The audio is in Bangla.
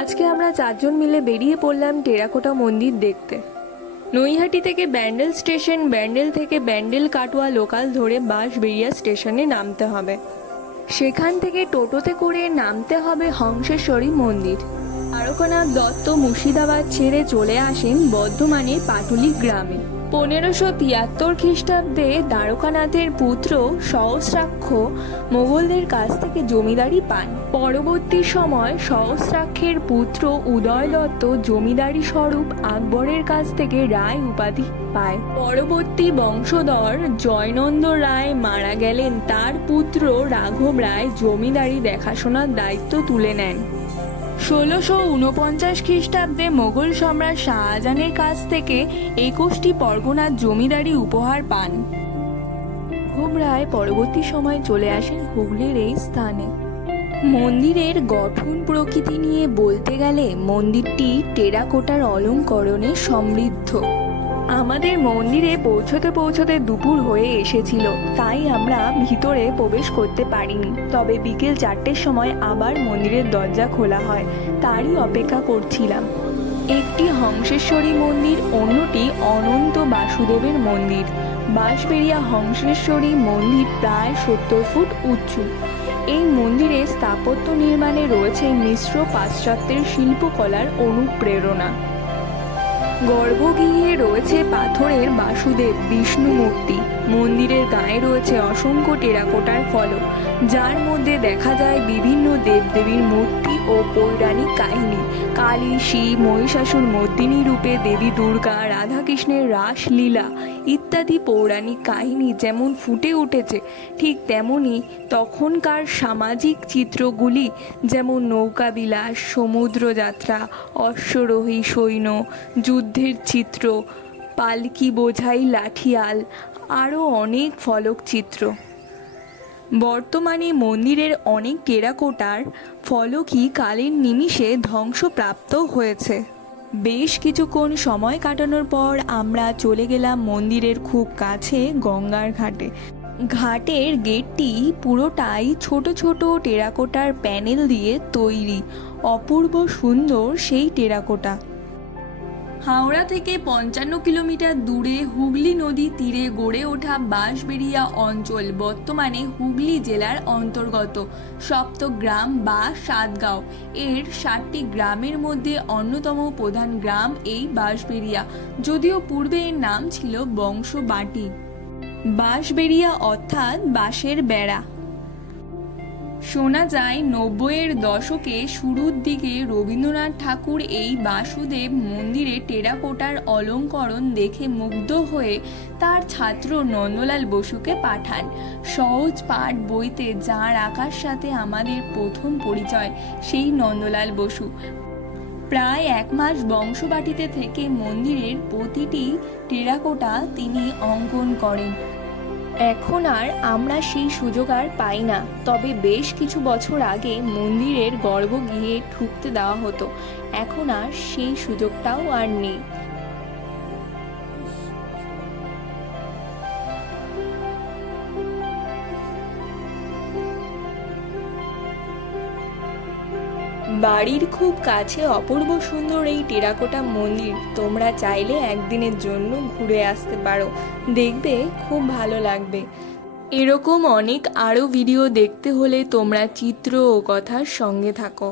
আজকে আমরা চারজন মিলে বেরিয়ে পড়লাম টেরাকোটা মন্দির দেখতে। নৈহাটি থেকে ব্যান্ডেল স্টেশন, ব্যান্ডেল থেকে ব্যান্ডেল কাটোয়া লোকাল ধরে বাঁশবেড়িয়া স্টেশনে নামতে হবে। সেখান থেকে টোটোতে করে নামতে হবে হংসেশ্বরী মন্দির। তারকনাথ দত্ত মুর্শিদাবাদ ছেড়ে চলে আসেন বর্ধমানের পাটুলি গ্রামে। পনেরোশো তিয়াত্তর খ্রিস্টাব্দে দ্বারকানাথের পুত্র সহস্রাক্ষ মোগলদের কাছ থেকে জমিদারি পান। পরবর্তী সময় সহস্রাক্ষের পুত্র উদয় দত্ত জমিদারি স্বরূপ আকবরের কাছ থেকে রায় উপাধি পায়। পরবর্তী বংশধর জয়নন্দ রায় মারা গেলেন। তার পুত্র রাঘব রায় জমিদারি দেখাশোনার দায়িত্ব তুলে নেন। ষোলোশো উনপঞ্চাশ খ্রিস্টাব্দে মোগল সম্রাট শাহজাহানের কাছ থেকে একুশটি পরগনার জমিদারি উপহার পান। রায় পরবর্তী সময় চলে আসেন হুগলির এই স্থানে। মন্দিরের গঠন প্রকৃতি নিয়ে বলতে গেলে মন্দিরটি টেরাকোটার অলঙ্করণে সমৃদ্ধ। আমাদের মন্দিরে পৌঁছতে পৌঁছতে দুপুর হয়ে এসেছিল, তাই আমরা ভিতরে প্রবেশ করতে পারিনি। তবে বিকেল চারটের সময় আবার মন্দিরের দরজা খোলা হয়, তারই অপেক্ষা করছিলাম। একটি হংসেশ্বরী মন্দির, অন্যটি অনন্ত বাসুদেবের মন্দির। বাঁশবেড়িয়া হংসেশ্বরী মন্দির প্রায় সত্তর ফুট উঁচু। এই মন্দিরে স্থাপত্য নির্মাণে রয়েছে মিশ্র পাশ্চাত্যের শিল্পকলার অনুপ্রেরণা। গর্ভগৃহে রয়েছে পাথরের বাসুদেব বিষ্ণু মূর্তি মন্দিরের গায়ে রয়েছে অসংখ্য টেরাকোটার ফলক। যার মধ্যে দেখা যায় বিভিন্ন দেবদেবীর মূর্তি ও পৌরাণিক কাহিনী। কালী, শিব, মহিষাসুর, মর্দিনী রূপে দেবী দুর্গা, রাধাকৃষ্ণের রাসলীলা ইত্যাদি পৌরাণিক কাহিনী যেমন ফুটে উঠেছে, ঠিক তেমনি তখনকার সামাজিক চিত্রগুলি যেমন নৌকাবিলাস সমুদ্রযাত্রা অশ্বরোহী সৈন্য, যুদ্ধের চিত্র, পালকি বোঝাই লাঠিয়াল, আরও অনেক ফলকচিত্র। বর্তমানে মন্দিরের অনেক টেরাকোটার ফলকই কালের নিমিষে ধ্বংসপ্রাপ্ত হয়েছে। বেশ কিছুক্ষণ সময় কাটানোর পর আমরা চলে গেলাম মন্দিরের খুব কাছে গঙ্গার ঘাটে। ঘাটের গেটটি পুরোটাই ছোট ছোট টেরাকোটার প্যানেল দিয়ে তৈরি। অপূর্ব সুন্দর সেই টেরাকোটা। হাওড়া থেকে পঞ্চান্ন কিলোমিটার দূরে হুগলি নদী তীরে গড়ে ওঠা বাঁশবেড়িয়া অঞ্চল বর্তমানে হুগলি জেলার অন্তর্গত। সপ্তগ্রাম বা সাতগাঁও। এর ষাটটি গ্রামের মধ্যে অন্যতম প্রধান গ্রাম এই বাঁশবেড়িয়া। যদিও পূর্বে এর নাম ছিল বংশবাটি। বাঁশবেড়িয়া অর্থাৎ বাঁশের বেড়া। শোনা যায়, নব্বইয়ের দশকে শুরুর দিকে রবীন্দ্রনাথ ঠাকুর এই বাসুদেব মন্দিরে টেরাকোটার অলঙ্করণ দেখে মুগ্ধ হয়ে তার ছাত্র নন্দলাল বসুকে পাঠান। সহজ পাঠ বইতে যাঁর আঁকার সাথে আমাদের প্রথম পরিচয়, সেই নন্দলাল বসু। প্রায় এক মাস বংশবাটিতে থেকে মন্দিরের প্রতিটি টেরাকোটা তিনি অঙ্কন করেন। এখন আর আমরা সেই সুযোগ আর পাই না। তবে বেশ কিছু বছর আগে মন্দিরের গর্ভ গিয়ে ঠুকতে দেওয়া হতো। এখন আর সেই সুযোগটাও আর নেই। বাড়ির খুব কাছে অপূর্ব সুন্দর এই টেরাকোটা মন্দির। তোমরা চাইলে একদিনের জন্য ঘুরে আসতে পারো। দেখবে খুব ভালো লাগবে। এরকম অনেক আরও ভিডিও দেখতে হলে তোমরা চিত্র ও কথার সঙ্গে থাকো।